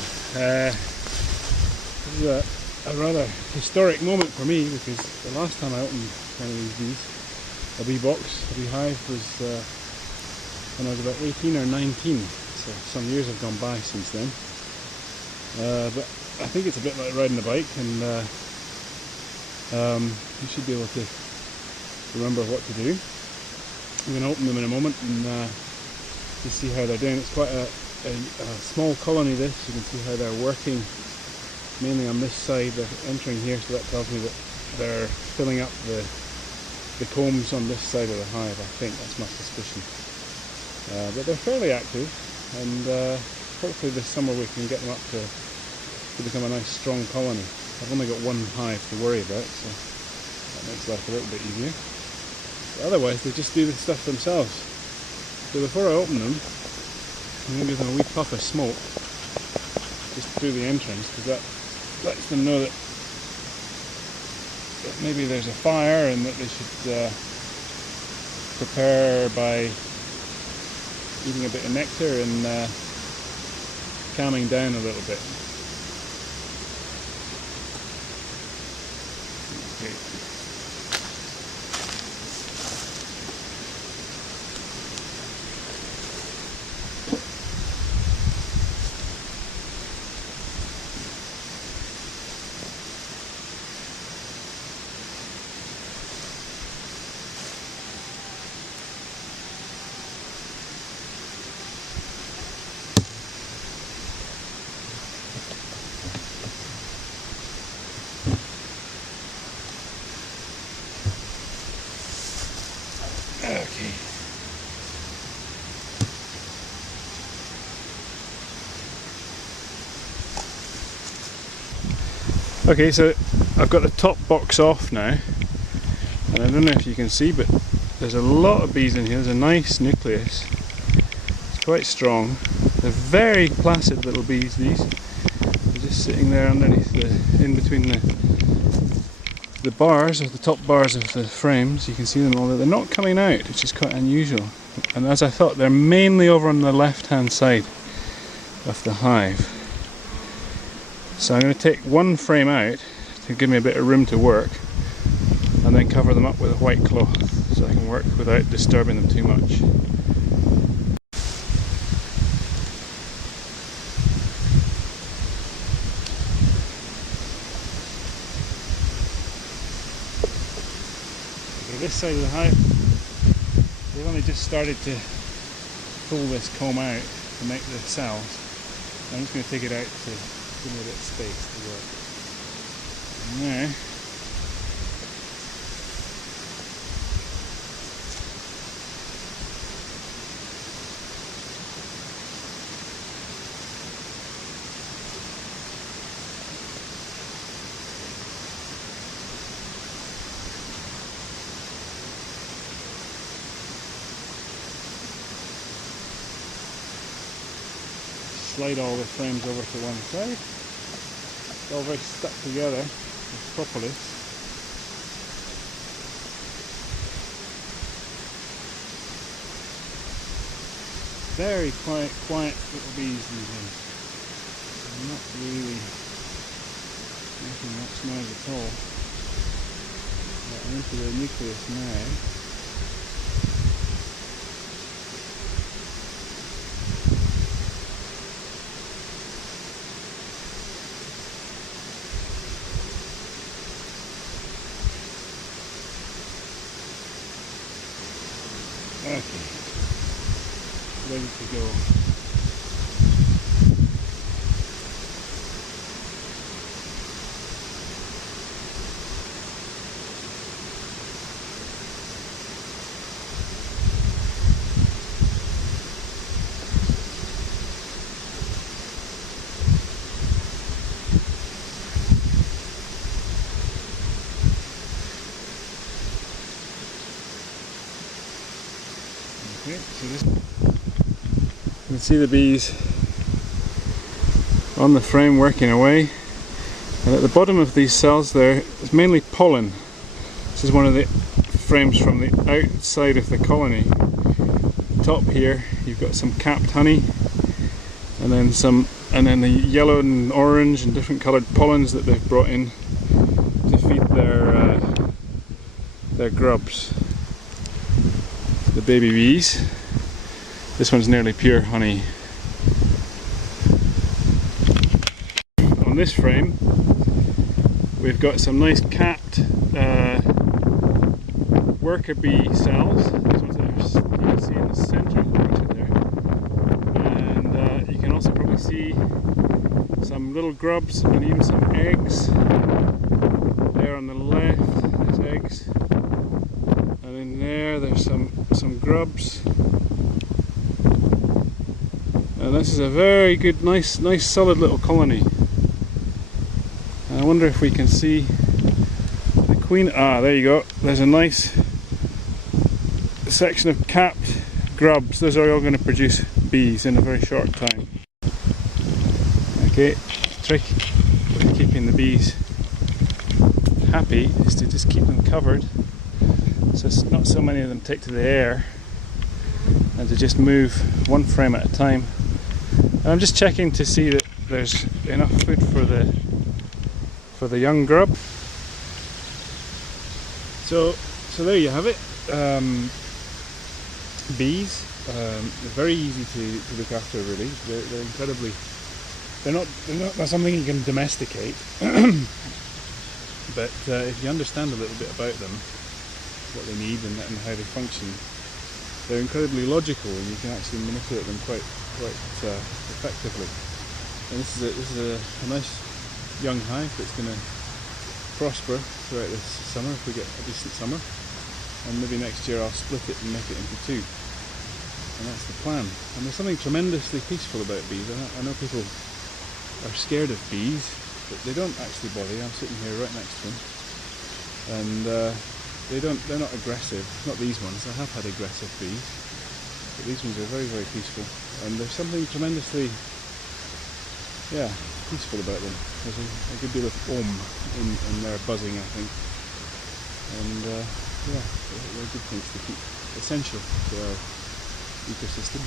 This is a rather historic moment for me, because the last time I opened one of these bees, a bee box, a bee hive, was when I was about 18 or 19, so some years have gone by since then. But I think it's a bit like riding a bike, and you should be able to remember what to do. I'm going to open them in a moment and just see how they're doing. It's quite a small colony, this. You can see how they're working mainly on this side. They're entering here, so that tells me that they're filling up the combs on this side of the hive. I think that's my suspicion. But they're fairly active, and hopefully this summer we can get them up to become a nice strong colony. I've only got one hive to worry about, so that makes life a little bit easier. But otherwise they just do the stuff themselves. So before I open them, I'm going to give them a wee puff of smoke just through the entrance, because that lets them know that maybe there's a fire and that they should prepare by eating a bit of nectar and calming down a little bit. Okay. Okay, so I've got the top box off now, and I don't know if you can see, but there's a lot of bees in here. There's a nice nucleus. It's quite strong. They're very placid little bees, these. They're just sitting there underneath in between the bars, or the top bars of the frames. You can see them all there. They're not coming out, which is quite unusual. And as I thought, they're mainly over on the left-hand side of the hive. So I'm going to take one frame out to give me a bit of room to work, and then cover them up with a white cloth so I can work without disturbing them too much. Okay, this side of the hive, they've only just started to pull this comb out to make the cells. I'm just going to take it out to give me a bit of space to work. And there. Slide all the frames over to one side. It's all very stuck together with propolis. Very quiet little bees these days. They're not really making much noise at all. I'm into the nucleus now. Okay, ready to go. Okay, so this, you can see the bees on the frame working away, and at the bottom of these cells there is mainly pollen. This is one of the frames from the outside of the colony. Top here you've got some capped honey, and then some and then the yellow and orange and different coloured pollens that they've brought in to feed their grubs, the baby bees. This one's nearly pure honey. On this frame we've got some nice capped worker bee cells. These ones that you can see in the centre of the picture there, and you can also probably see some little grubs and even some eggs there on the left. There's eggs, and in there's some grubs, and this is a very good, nice solid little colony. And I wonder if we can see the queen. Ah, there you go. There's a nice section of capped grubs. Those are all going to produce bees in a very short time. Okay, trick with keeping the bees happy is to just keep them covered, so not so many of them take to the air, and to just move one frame at a time. And I'm just checking to see that there's enough food for the young grub. So there you have it. Bees, they're very easy to look after. Really, they're incredibly. They're not something you can domesticate, but if you understand a little bit about them, what they need and how they function, they're incredibly logical, and you can actually manipulate them quite effectively. And this is a nice young hive that's going to prosper throughout this summer if we get a decent summer, and maybe next year I'll split it and make it into two, and that's the plan. And there's something tremendously peaceful about bees. I know people are scared of bees, but they don't actually bother you. I'm sitting here right next to them, and they're not aggressive. Not these ones. I have had aggressive bees, but these ones are very, very peaceful, and there's something tremendously peaceful about them. There's a good deal of in their buzzing, I think, and they're good things to keep, essential to our ecosystem.